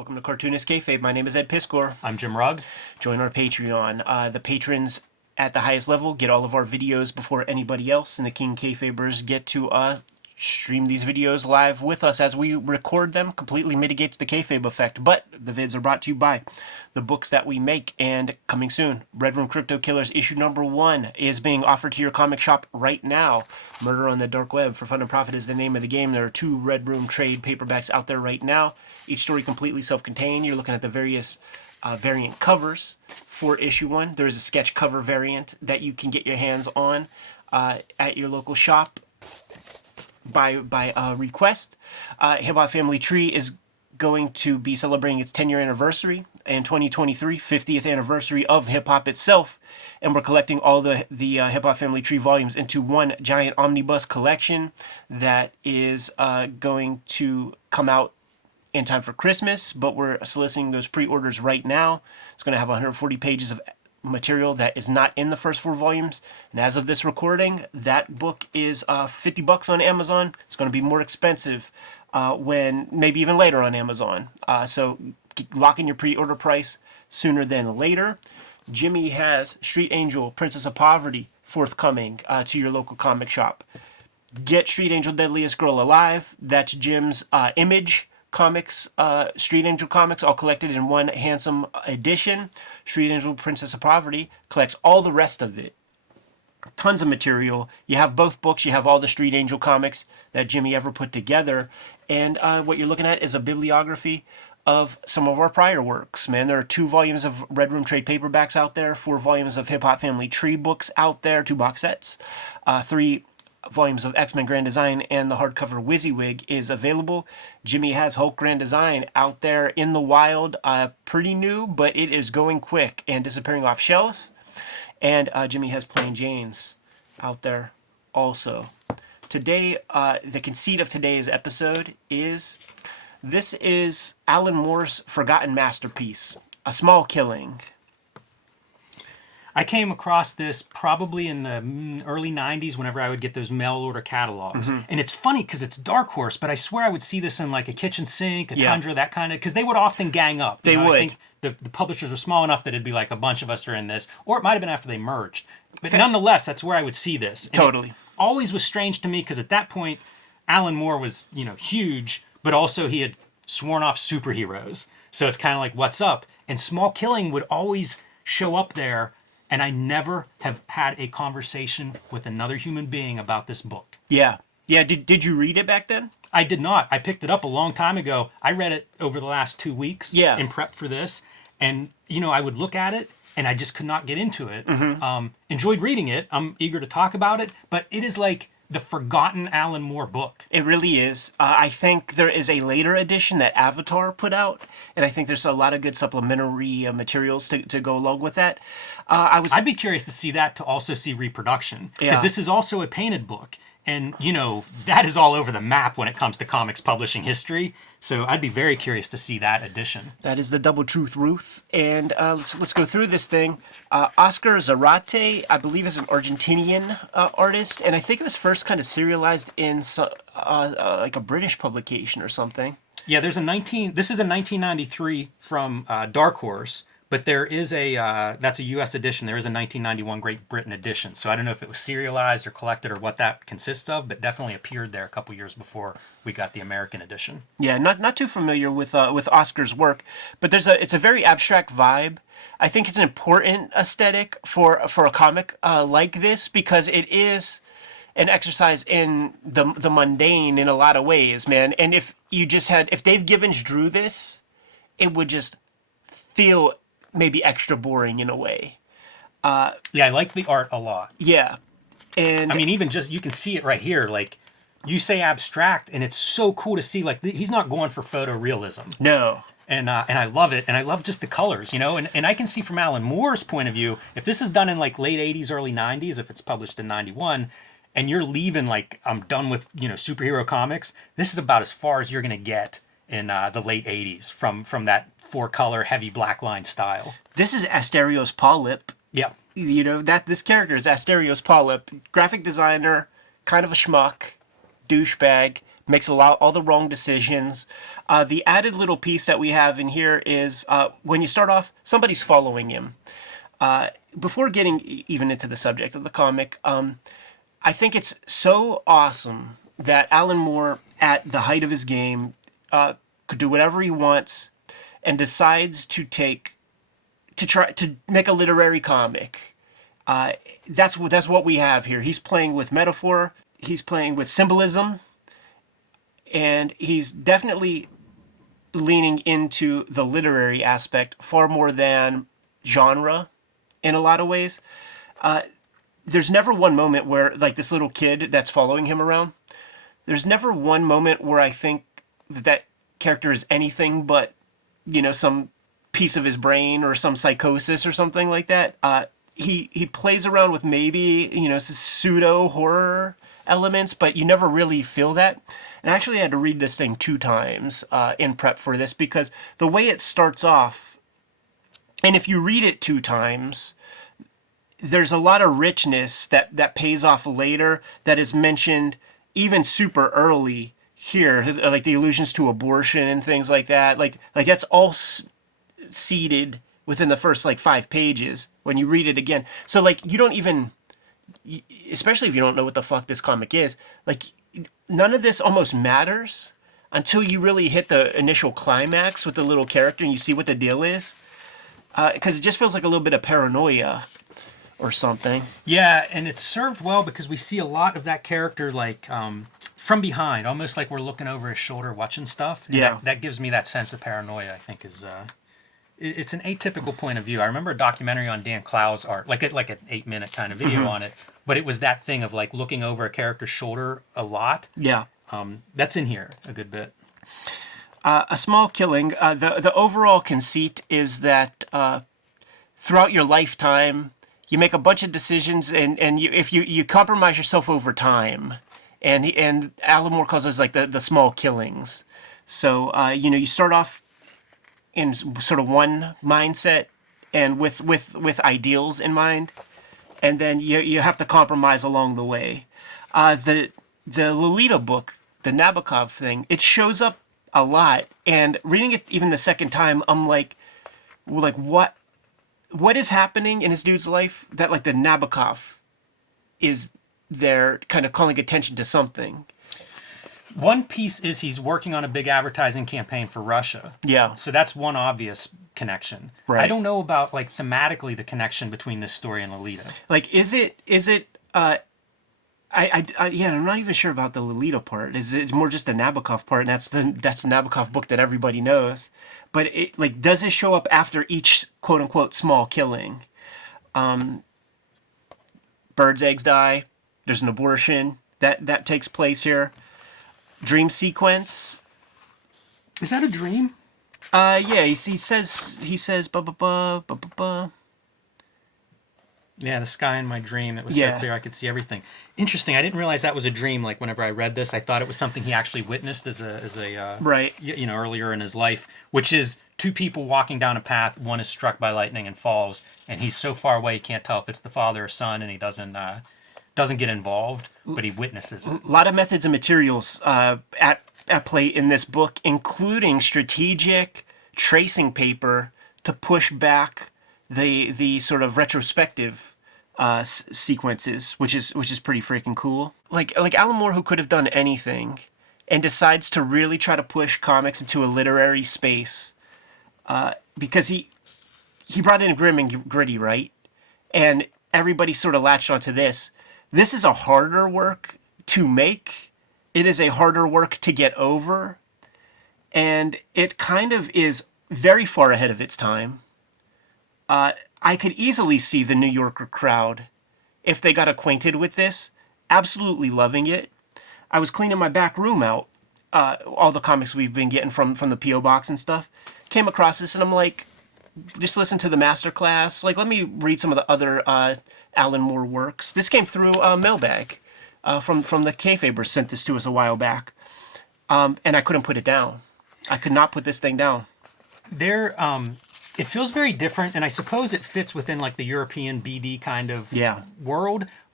Welcome to Cartoonist Kayfabe. My name is Ed Piscor. I'm Jim Rugg. Join our Patreon. The patrons at the highest level get all of our videos before anybody else, and the King Kayfabers get to stream these videos live with us as we record them. Completely mitigates the kayfabe effect, but the vids are brought to you by the books that we make, and coming soon, Red Room Crypto Killers issue number 1 is being offered to your comic shop right now. Murder on the Dark Web for Fun and Profit is the name of the game. There are 2 Red Room trade paperbacks out there right now. Each story completely self-contained. You're looking at the various variant covers for issue 1. There is a sketch cover variant that you can get your hands on at your local shop by request. Hip Hop Family Tree is going to be celebrating its 10-year anniversary in 2023, 50th anniversary of hip hop itself, and we're collecting all the Hip Hop Family Tree volumes into one giant omnibus collection that is going to come out in time for Christmas, but we're soliciting those pre-orders right now. It's going to have 140 pages of material that is not in the first 4 volumes, and as of this recording, that book is $50 on Amazon. It's going to be more expensive when maybe even later on Amazon, so lock in your pre-order price sooner than later. Jimmy has Street Angel Princess of Poverty forthcoming to your local comic shop. Get Street Angel Deadliest Girl Alive. That's Jim's Image Comics, Street Angel comics, all collected in one handsome edition. Street Angel Princess of Poverty collects all the rest of it. Tons of material. You have both books. You have all the Street Angel comics that Jimmy ever put together. And what you're looking at is a bibliography of some of our prior works. Man, there are 2 volumes of Red Room trade paperbacks out there, 4 volumes of Hip Hop Family Tree books out there, 2 box sets, 3 volumes of X-Men Grand Design, and the hardcover WYSIWYG is available. Jimmy has Hulk Grand Design out there in the wild, pretty new, but it is going quick and disappearing off shelves. And Jimmy has Plain Janes out there also. Today, the conceit of today's episode is, this is Alan Moore's forgotten masterpiece, A Small Killing. I came across this probably in the early 90s whenever I would get those mail order catalogs. Mm-hmm. And it's funny because it's Dark Horse, but I swear I would see this in like a kitchen sink, a Tundra, that kind of, because they would often gang up. They would. I think the publishers were small enough that it'd be like a bunch of us are in this, or it might have been after they merged. But nonetheless, that's where I would see this. And totally. It always was strange to me because at that point, Alan Moore was, huge, but also he had sworn off superheroes. So it's kind of like, what's up? And Small Killing would always show up there. And I never have had a conversation with another human being about this book. Yeah. Yeah. Did you read it back then? I did not. I picked it up a long time ago. I read it over the last 2 weeks in prep for this. And, I would look at it and I just could not get into it. Mm-hmm. Enjoyed reading it. I'm eager to talk about it. But it is like the forgotten Alan Moore book. It really is. I think there is a later edition that Avatar put out, and I think there's a lot of good supplementary materials to go along with that. I'd be curious to see that, to also see reproduction, because this is also a painted book. And, that is all over the map when it comes to comics publishing history. So I'd be very curious to see that edition. That is the Double Truth Ruth. And let's go through this thing. Oscar Zarate, I believe, is an Argentinian artist. And I think it was first kind of serialized in like a British publication or something. Yeah, this is a 1993 from Dark Horse. But there is that's a U.S. edition. There is a 1991 Great Britain edition. So I don't know if it was serialized or collected or what that consists of, but definitely appeared there a couple years before we got the American edition. Yeah, not too familiar with Oscar's work, but it's a very abstract vibe. I think it's an important aesthetic for a comic like this, because it is an exercise in the mundane in a lot of ways, man. And if Dave Gibbons drew this, it would just feel maybe extra boring in a way. Yeah, I like the art a lot. Yeah. And I mean, even just, you can see it right here. Like, you say abstract, and it's so cool to see, like, he's not going for photorealism. No. And I love it. And I love just the colors, And I can see from Alan Moore's point of view, if this is done in, like, late 80s, early 90s, if it's published in 91, and you're leaving, like, I'm done with, superhero comics, this is about as far as you're going to get in the late 80s from that 4-color heavy black line style. This is Asterios Polyp. Yeah. This character is Asterios Polyp, graphic designer, kind of a schmuck, douchebag, makes all the wrong decisions. The added little piece that we have in here is when you start off, somebody's following him. Before getting even into the subject of the comic, I think it's so awesome that Alan Moore, at the height of his game, could do whatever he wants, and decides to try to make a literary comic. That's what we have here. He's playing with metaphor. He's playing with symbolism, and he's definitely leaning into the literary aspect far more than genre in a lot of ways. There's never one moment where, like, this little kid that's following him around, there's never one moment where I think that character is anything but, some piece of his brain or some psychosis or something like that. He plays around with maybe, pseudo horror elements, but you never really feel that. And I actually had to read this thing 2 times in prep for this, because the way it starts off, and if you read it 2 times, there's a lot of richness that pays off later that is mentioned even super early here, like the allusions to abortion and things like that. Like that's all seeded within the first 5 pages when you read it again. So you don't even, especially if you don't know what the fuck this comic is, none of this almost matters until you really hit the initial climax with the little character and you see what the deal is. Because it just feels like a little bit of paranoia or something. Yeah, and it's served well because we see a lot of that character from behind, almost like we're looking over his shoulder watching stuff. And yeah. That gives me that sense of paranoia, I think, is... It's an atypical point of view. I remember a documentary on Dan Clow's art, like an 8-minute kind of video on it, but it was that thing of looking over a character's shoulder a lot. Yeah. That's in here a good bit. A small killing. The overall conceit is that throughout your lifetime, you make a bunch of decisions, and if you compromise yourself over time, and Alan Moore calls those the small killings. So you start off in sort of one mindset and with ideals in mind, and then you have to compromise along the way. The Lolita book, the Nabokov thing, it shows up a lot, and reading it even the second time, I'm like what is happening in this dude's life that the Nabokov is there kind of calling attention to something. One piece is he's working on a big advertising campaign for Russia. Yeah. So that's one obvious connection. Right. I don't know about thematically the connection between this story and Lolita. Is it I'm not even sure about the Lolita part. Is it more just the Nabokov part, and that's the Nabokov book that everybody knows? But it does it show up after each quote unquote small killing? Birds' eggs die. There's an abortion that takes place here. Dream sequence. Is that a dream? Yeah. He says ba ba ba ba ba ba. Yeah, the sky in my dream. It was so clear I could see everything. Interesting. I didn't realize that was a dream. Whenever I read this, I thought it was something he actually witnessed as a right. Earlier in his life, which is 2 people walking down a path. One is struck by lightning and falls, and he's so far away he can't tell if it's the father or son, and he doesn't get involved, but he witnesses it. A lot of methods and materials at play in this book, including strategic tracing paper to push back the sort of retrospective sequences, which is pretty freaking cool. Like Alan Moore, who could have done anything, and decides to really try to push comics into a literary space, because he brought in grim and gritty, right? And everybody sort of latched onto this. This is a harder work to make. It is a harder work to get over. And it kind of is very far ahead of its time. I could easily see the New Yorker crowd, if they got acquainted with this, absolutely loving it. I was cleaning my back room out, all the comics we've been getting from the P.O. Box and stuff. Came across this and I'm like, just listen to the masterclass. Let me read some of the other Alan Moore works. This came through Mailbag from the Kayfabers, sent this to us a while back. And I couldn't put it down. I could not put this thing down. It feels very different, and I suppose it fits within the European BD kind of world,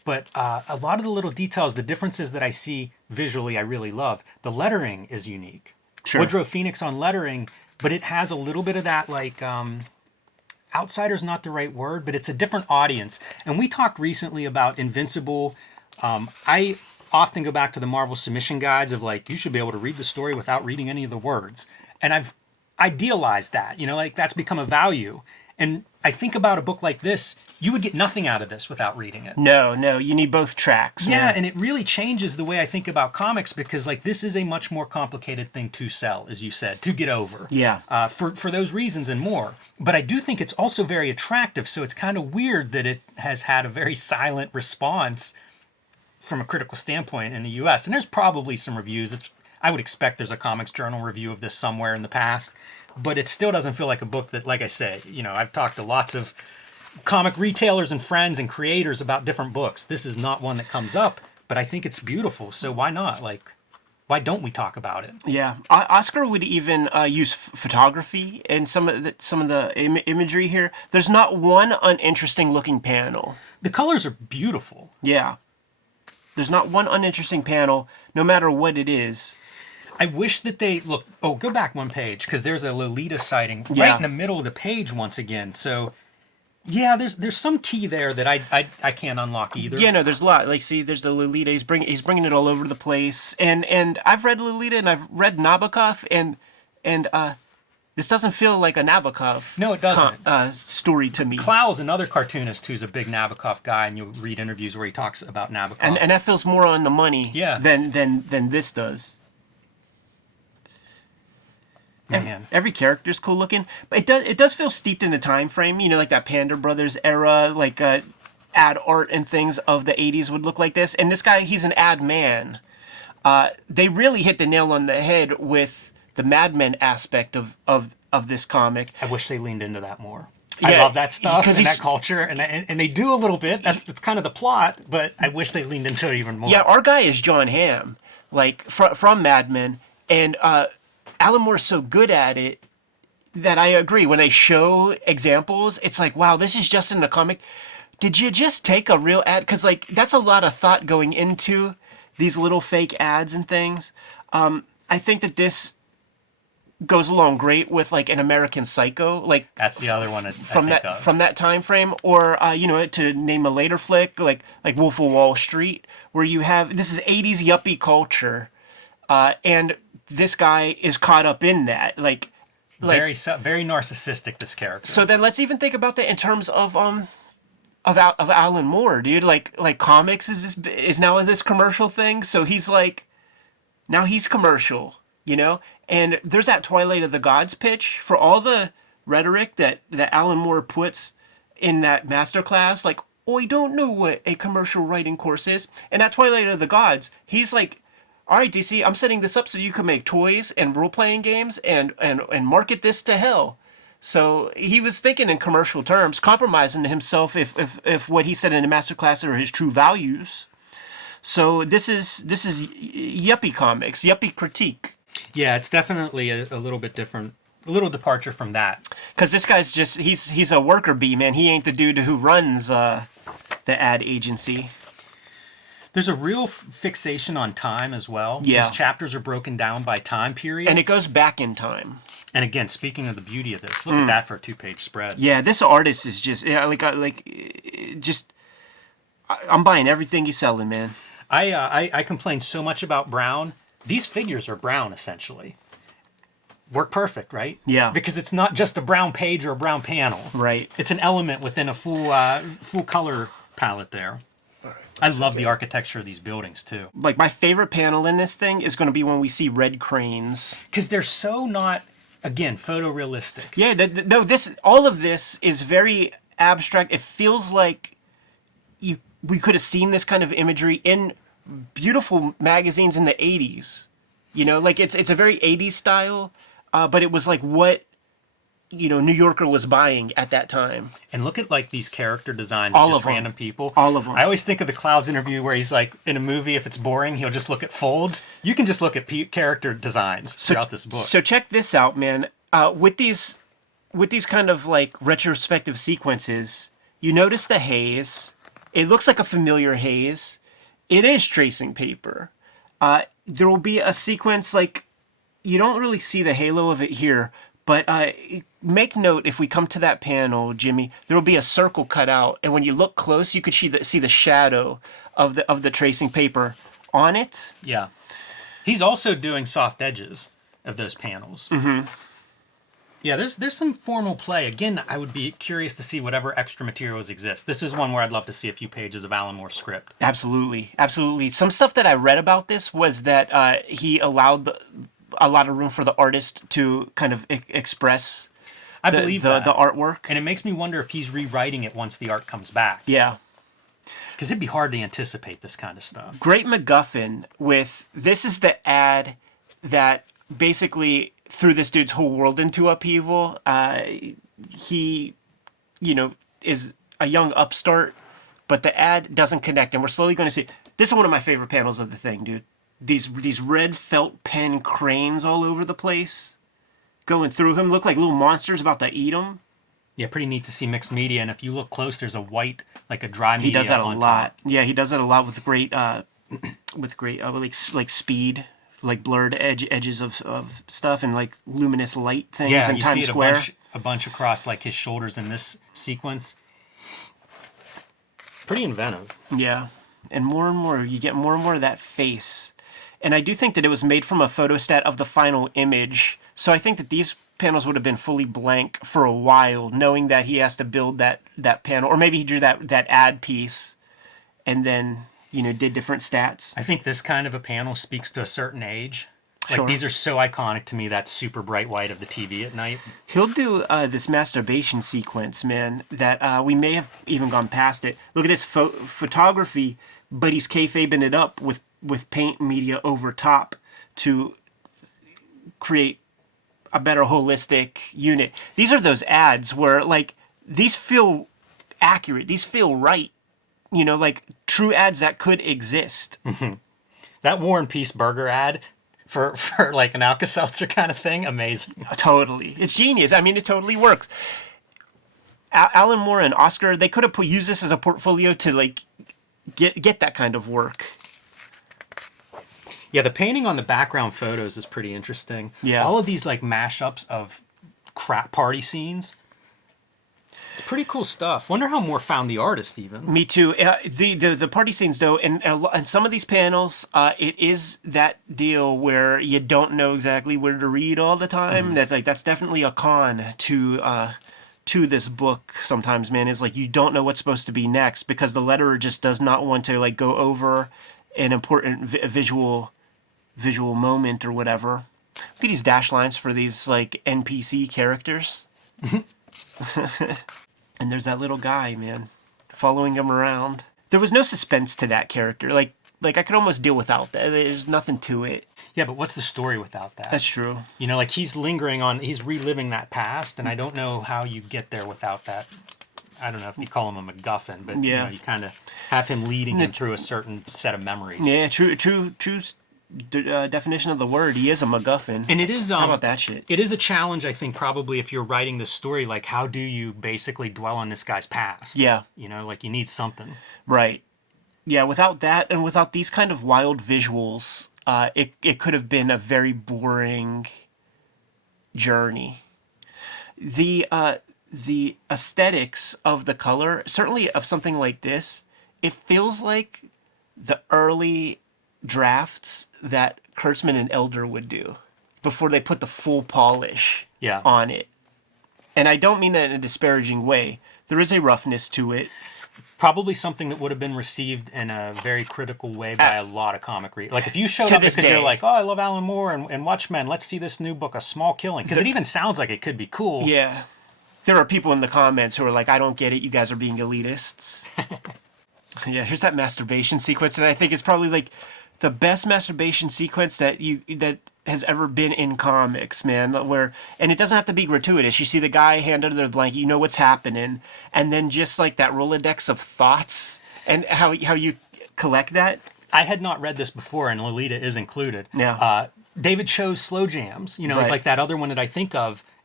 But a lot of the little details, the differences that I see visually, I really love. The lettering is unique. Sure. Woodrow Phoenix on lettering, but it has a little bit of that, like, outsider's not the right word, but it's a different audience. And we talked recently about Invincible. I often go back to the Marvel submission guides of like, you should be able to read the story without reading any of the words. And I've idealized that, like that's become a value. And I think about a book like this, you would get nothing out of this without reading it. No, you need both tracks. Yeah, man. and it really changes the way I think about comics because like this is a much more complicated thing to sell, as you said, to get over. Yeah. For those reasons and more. But I do think it's also very attractive, so it's kind of weird that it has had a very silent response from a critical standpoint in the US. And there's probably some reviews. I would expect there's a Comics Journal review of this somewhere in the past. But it still doesn't feel like a book that, like I say, I've talked to lots of comic retailers and friends and creators about different books. This is not one that comes up, but I think it's beautiful. So why not? Like, why don't we talk about it? Yeah, Oscar would even use photography and some of the imagery here. There's not one uninteresting looking panel. The colors are beautiful. Yeah, there's not one uninteresting panel, no matter what it is. I wish that they look. Oh, go back one page because there's a Lolita sighting Yeah. right in the middle of the page once again. So, yeah, there's some key there that I can't unlock either. Yeah, no, there's a lot. Like, see, there's the Lolita. He's bringing it all over the place. And I've read Lolita and I've read Nabokov and this doesn't feel like a Nabokov. No, it doesn't. Story to me. Clow's another cartoonist who's a big Nabokov guy, and you'll read interviews where he talks about Nabokov. And that feels more on the money. Yeah. Than this does. Man. Every character's cool looking, but it does feel steeped in the time frame. Like that Panda Brothers era, like ad art and things of the 80s would look like this. And this guy, he's an ad man. They really hit the nail on the head with the Mad Men aspect of this comic. I wish they leaned into that more. Yeah, I love that stuff and he's- that culture, and they do a little bit. That's kind of the plot, but I wish they leaned into it even more. Yeah, our guy is John Hamm, like from Mad Men, and Alan Moore's so good at it that I agree. When they show examples, it's like, wow, this is just in the comic. Did you just take a real ad? Because like that's a lot of thought going into these little fake ads and things. I think that this goes along great with like an American Psycho, like That's the other one from that time frame, or to name a later flick like Wolf of Wall Street, where you have this is 80s yuppie culture, and this guy is caught up in that, like very narcissistic, this character. So then let's even think about that in terms of Alan Moore, dude. Like comics is now this commercial thing, so he's like now he's commercial, And there's that Twilight of the Gods pitch for all the rhetoric that Alan Moore puts in that masterclass, like, I don't know what a commercial writing course is. And that Twilight of the Gods, he's like, all right, DC, I'm setting this up so you can make toys and role-playing games and market this to hell. So he was thinking in commercial terms, compromising himself if what he said in the masterclass are his true values. So this is yuppie comics, yuppie critique. Yeah, it's definitely a little bit different, a little departure from that. Because this guy's just, he's a worker bee, man. He ain't the dude who runs the ad agency. There's a real fixation on time as well. Yeah. His chapters are broken down by time periods. And it goes back in time. And again, speaking of the beauty of this, look at that for a 2-page spread. Yeah, this artist is just, I'm buying everything he's selling, man. I complain so much about brown. These figures are brown, essentially. Work perfect, right? Yeah. Because it's not just a brown page or a brown panel. Right. It's an element within a full color palette there. I love the architecture of these buildings, too. Like, my favorite panel in this thing is going to be when we see red cranes. Because they're so not, again, photorealistic. Yeah, no, all of this is very abstract. It feels like we could have seen this kind of imagery in beautiful magazines in the 80s. Like, it's a very 80s style, but it was like what New Yorker was buying at that time. And look at like these character designs All of just of 'em. random people. All of them. I always think of the Clouds interview where he's like, in a movie, if it's boring, he'll just look at folds. You can just look at character designs throughout this book. So check this out, man. With these kind of like retrospective sequences, you notice the haze. It looks like a familiar haze. It is tracing paper. There will be a sequence like you don't really see the halo of it here, but make note if we come to that panel, Jimmy, there will be a circle cut out, and when you look close, you could see the shadow of the tracing paper on it. Yeah. He's also doing soft edges of those panels. Mm-hmm. Yeah, there's some formal play. Again, I would be curious to see whatever extra materials exist. This is one where I'd love to see a few pages of Alan Moore's script. Absolutely. Absolutely. Some stuff that I read about this was that he allowed a lot of room for the artist to kind of express I believe the artwork. And it makes me wonder if he's rewriting it once the art comes back. Yeah. Because it'd be hard to anticipate this kind of stuff. Great MacGuffin with this is the ad that basically threw this dude's whole world into upheaval. He, is a young upstart, but the ad doesn't connect, and we're slowly going to see. This is one of my favorite panels of the thing, dude. These red felt pen cranes all over the place, going through him, look like little monsters about to eat him. Yeah, pretty neat to see mixed media, and if you look close, there's a white, like a dry media. He does that a on lot. top. Yeah, he does that a lot with great, like speed, like blurred edges of stuff, and like luminous light things. Yeah, in you Times see it Square. a bunch across like his shoulders in this sequence. Pretty inventive. Yeah, and more, you get more and more of that face. And I do think that it was made from a photostat of the final image. So I think that these panels would have been fully blank for a while, knowing that he has to build that panel. Or maybe he drew that ad piece and then, did different stats. I think this kind of a panel speaks to a certain age. Like, Sure. these are so iconic to me, that super bright white of the TV at night. He'll do this masturbation sequence, man, that we may have even gone past it. Look at this photography, but he's kayfabing it up with paint media over top to create a better holistic unit. These are those ads where, like, these feel accurate. These feel right. Like true ads that could exist. That War and Peace burger ad for like an Alka-Seltzer kind of thing, amazing. Totally. It's genius. I mean, it totally works. Alan Moore and Oscar, they could have used this as a portfolio to, like, get that kind of work. Yeah, the painting on the background photos is pretty interesting. Yeah. All of these like mashups of crap party scenes. It's pretty cool stuff. Wonder how Moore found the artist even. Me too. The party scenes though, and some of these panels, it is that deal where you don't know exactly where to read all the time. Mm-hmm. That's definitely a con to this book. Sometimes, man, is like you don't know what's supposed to be next because the letterer just does not want to like go over an important visual moment or whatever. Look at these dash lines for these like NPC characters. And there's that little guy, man, following him around. There was no suspense to that character. Like I could almost deal without that. There's nothing to it. Yeah, but what's the story without that? That's true. Like he's reliving that past, and I don't know how you get there without that. I don't know if you call him a MacGuffin, but yeah. You kind of have him leading him through a certain set of memories. Yeah, true definition of the word. He is a MacGuffin. And it is. How about that shit? It is a challenge, I think, probably if you're writing this story. Like, how do you basically dwell on this guy's past? Yeah. Like you need something. Right. Yeah. Without that, and without these kind of wild visuals, it could have been a very boring journey. The aesthetics of the color, certainly of something like this, it feels like the early drafts that Kurtzman and Elder would do before they put the full polish on it. And I don't mean that in a disparaging way. There is a roughness to it. Probably something that would have been received in a very critical way by a lot of comic readers. Like if you showed up because you're like, oh, I love Alan Moore and Watchmen, let's see this new book, A Small Killing. Because it even sounds like it could be cool. Yeah. There are people in the comments who are like, I don't get it, you guys are being elitists. Yeah, here's that masturbation sequence, and I think it's probably like the best masturbation sequence that has ever been in comics, man. And it doesn't have to be gratuitous. You see the guy hand under the blanket, you know what's happening, and then just like that Rolodex of thoughts and how you collect that. I had not read this before, and Lolita is included. Yeah. David chose Slow Jams. It's like that other one that I think of,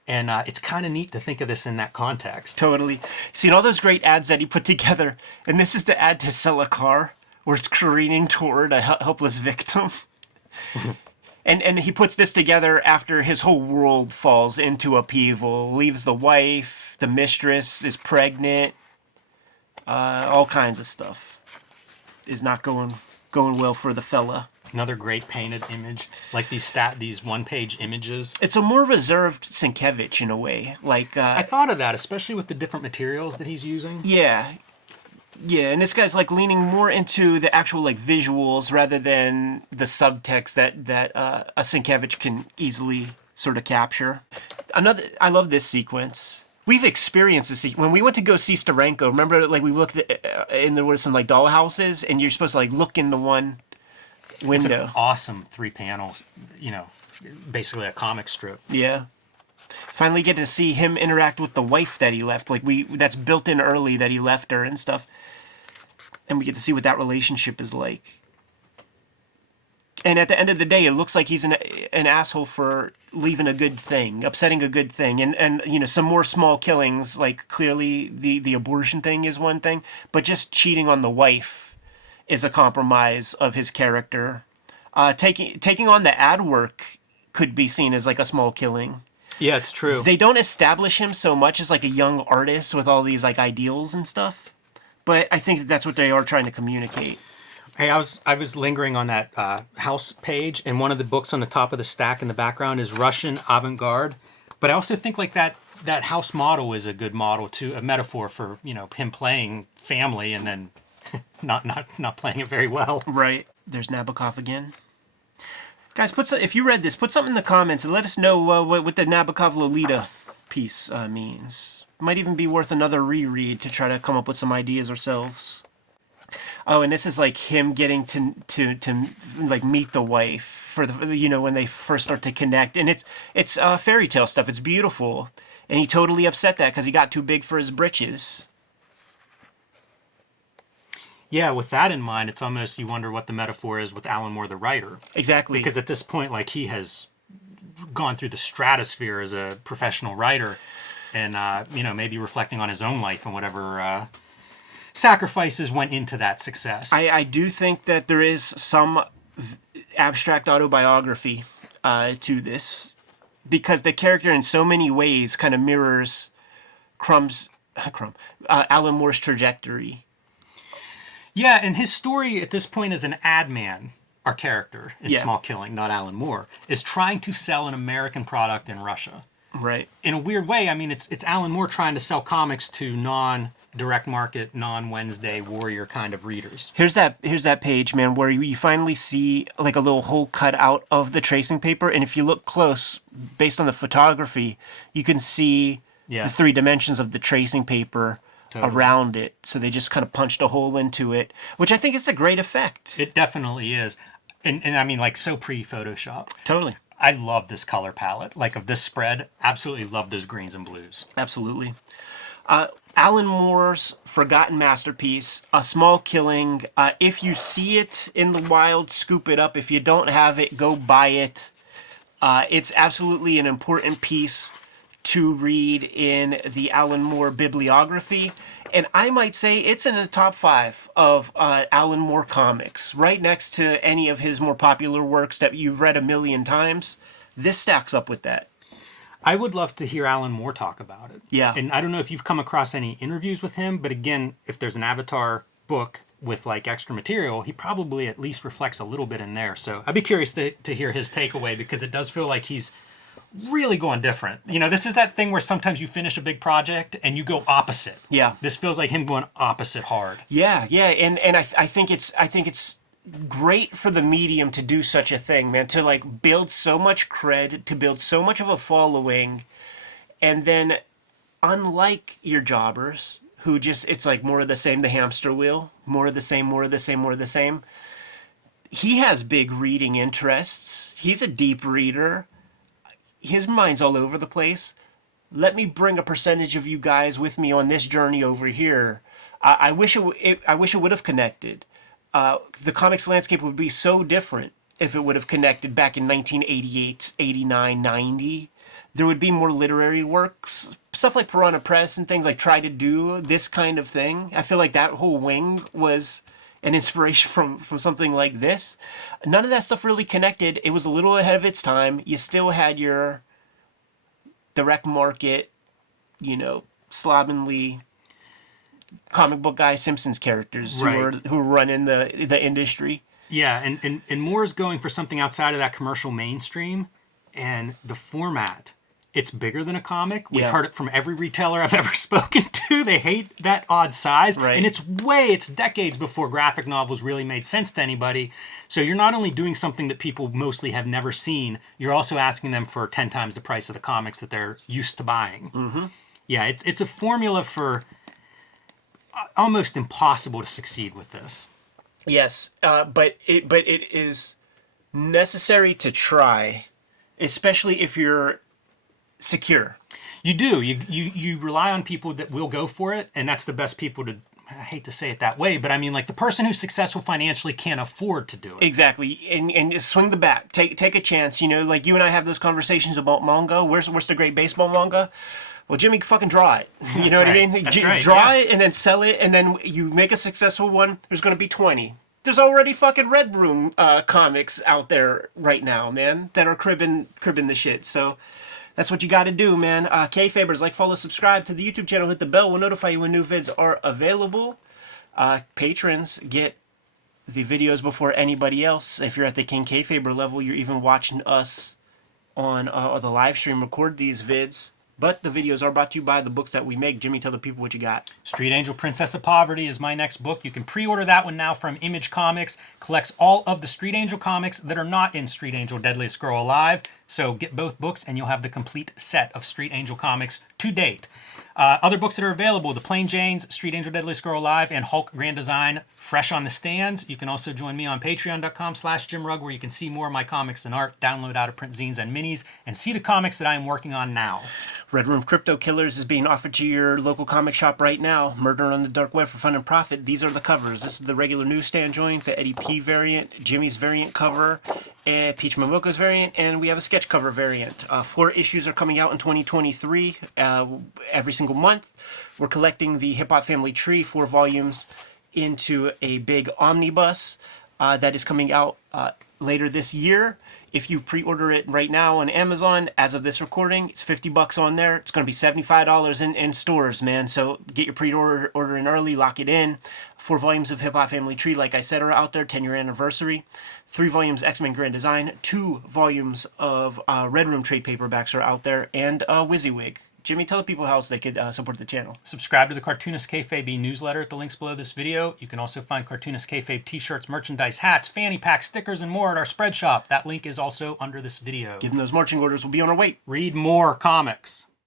And it's kind of neat to think of this in that context. Totally. Seen all those great ads that he put together, and this is the ad to sell a car where it's careening toward a helpless victim. And he puts this together after his whole world falls into upheaval, leaves the wife, the mistress is pregnant, all kinds of stuff is not going well for the fella. Another great painted image, like these one-page images. It's a more reserved Sienkiewicz in a way. Like I thought of that, especially with the different materials that he's using. Yeah, and this guy's like leaning more into the actual like visuals rather than the subtext that a Sienkiewicz can easily sort of capture. I love this sequence. We've experienced this when we went to go see Steranko. Remember, like we looked and there were some like dollhouses, and you're supposed to like look in the one window. It's an awesome 3 panels, basically a comic strip. Yeah. Finally get to see him interact with the wife that he left. Like that's built in early that he left her and stuff. And we get to see what that relationship is like. And at the end of the day, it looks like he's an asshole for leaving a good thing, upsetting a good thing. And some more small killings, like clearly the abortion thing is one thing, but just cheating on the wife is a compromise of his character. Taking on the ad work could be seen as like a small killing. Yeah, it's true. They don't establish him so much as like a young artist with all these like ideals and stuff. But I think that's what they are trying to communicate. Hey, I was lingering on that house page, and one of the books on the top of the stack in the background is Russian avant-garde. But I also think like that house model is a good model too, a metaphor for him playing family and then not playing it very well. Right. There's Nabokov again. Guys, if you read this, put something in the comments and let us know what the Nabokov Lolita piece means. Might even be worth another reread to try to come up with some ideas ourselves. Oh, and this is like him getting to like meet the wife for the when they first start to connect, and it's fairy tale stuff. It's beautiful, and he totally upset that because he got too big for his britches. Yeah, with that in mind, it's almost you wonder what the metaphor is with Alan Moore, the writer. Exactly. Because at this point, like he has gone through the stratosphere as a professional writer, and maybe reflecting on his own life and whatever sacrifices went into that success. I do think that there is some abstract autobiography to this, because the character in so many ways kind of mirrors Alan Moore's trajectory. Yeah, and his story at this point as an ad man, our character in Yeah. Small Killing, not Alan Moore, is trying to sell an American product in Russia. Right. In a weird way, I mean, it's Alan Moore trying to sell comics to non-direct market, non-Wednesday warrior kind of readers. Here's that page, man, where you finally see like a little hole cut out of the tracing paper, and if you look close, based on the photography, you can see the 3 dimensions of the tracing paper around it. So they just kind of punched a hole into it, which I think is a great effect. It definitely is. And I mean, like, so pre-Photoshop. Totally. I love this color palette. Like, of this spread, absolutely love those greens and blues. Absolutely. Alan Moore's forgotten masterpiece, A Small Killing. If you see it in the wild, scoop it up. If you don't have it, go buy it. It's absolutely an important piece to read in the Alan Moore bibliography. And I might say it's in the top 5 of Alan Moore comics, right next to any of his more popular works that you've read a million times. This stacks up with that. I would love to hear Alan Moore talk about it. Yeah. And I don't know if you've come across any interviews with him, but again, if there's an Avatar book with like extra material, he probably at least reflects a little bit in there. So I'd be curious to hear his takeaway, because it does feel like he's really going different. This is that thing where sometimes you finish a big project and you go opposite. Yeah. This feels like him going opposite hard. Yeah, and I think it's great for the medium to do such a thing, man, to like build so much cred, to build so much of a following, and then unlike your jobbers who just, it's like more of the same, the hamster wheel, more of the same, more of the same, more of the same. He has big reading interests. He's a deep reader. His mind's all over the place. Let me bring a percentage of you guys with me on this journey over here. I wish it would have connected. The comics landscape would be so different if it would have connected back in 1988, 89, 90. there would be more literary works, stuff like Piranha Press and things like try to do this kind of thing. I feel like that whole wing was an inspiration from something like this. None of that stuff really connected. It was a little ahead of its time. You still had your direct market, you know, slovenly comic book guy Simpsons characters Right. who were running the industry. Yeah, and Moore's going for something outside of that commercial mainstream, and the format. It's bigger than a comic. We've heard it from every retailer I've ever spoken to. They hate that odd size. Right. And it's decades before graphic novels really made sense to anybody. So you're not only doing something that people mostly have never seen, you're also asking them for 10 times the price of the comics that they're used to buying. Mm-hmm. Yeah, it's a formula for almost impossible to succeed with this. Yes, but it is necessary to try, especially if you're secure. You do. You rely on people that will go for it, and that's the best people to. I hate to say it that way, but I mean, like, the person who's successful financially can't afford to do it. Exactly, and swing the bat. Take a chance. You know, like you and I have those conversations about manga. Where's the great baseball manga? Well, Jimmy, fucking draw it. You know what I mean? That's right, Draw it and then sell it, and then you make a successful one. There's going to be 20. There's already fucking Red Room comics out there right now, man, that are cribbing the shit. So that's what you got to do, man. Kayfabers, like, follow, subscribe to the YouTube channel, hit the bell. We'll notify you when new vids are available. Patrons get the videos before anybody else. If you're at the King Kayfaber level, you're even watching us on the live stream record these vids. But the videos are brought to you by the books that we make. Jimmy, tell the people what you got. Street Angel Princess of Poverty is my next book. You can pre-order that one now from Image Comics. Collects all of the Street Angel comics that are not in Street Angel Deadliest Girl Alive. So get both books and you'll have the complete set of Street Angel comics to date. Other books that are available, The Plain Janes, Street Angel Deadliest Girl Alive, and Hulk Grand Design, fresh on the stands. You can also join me on patreon.com/JimRugg, where you can see more of my comics and art, download out-of-print zines and minis, and see the comics that I am working on now. Red Room Crypto Killers is being offered to your local comic shop right now. Murder on the Dark Web for fun and profit. These are the covers. This is the regular newsstand joint, the Eddie P variant, Jimmy's variant cover, and Peach Momoko's variant, and we have a sketch cover variant. 4 issues are coming out in 2023, every single month. We're collecting the Hip Hop Family Tree, 4 volumes, into a big omnibus that is coming out later this year. If you pre-order it right now on Amazon, as of this recording, it's $50 on there. It's going to be $75 in stores, man. So get your pre-order in early, lock it in. 4 volumes of Hip Hop Family Tree, like I said, are out there, 10-year anniversary. 3 volumes X-Men Grand Design. 2 volumes of Red Room trade paperbacks are out there, and WYSIWYG. Jimmy, tell the people how else they could support the channel. Subscribe to the Cartoonist Kayfabe newsletter at the links below this video. You can also find Cartoonist Kayfabe t-shirts, merchandise, hats, fanny packs, stickers, and more at our spread shop. That link is also under this video. Give them those marching orders. We'll be on our way. Read more comics.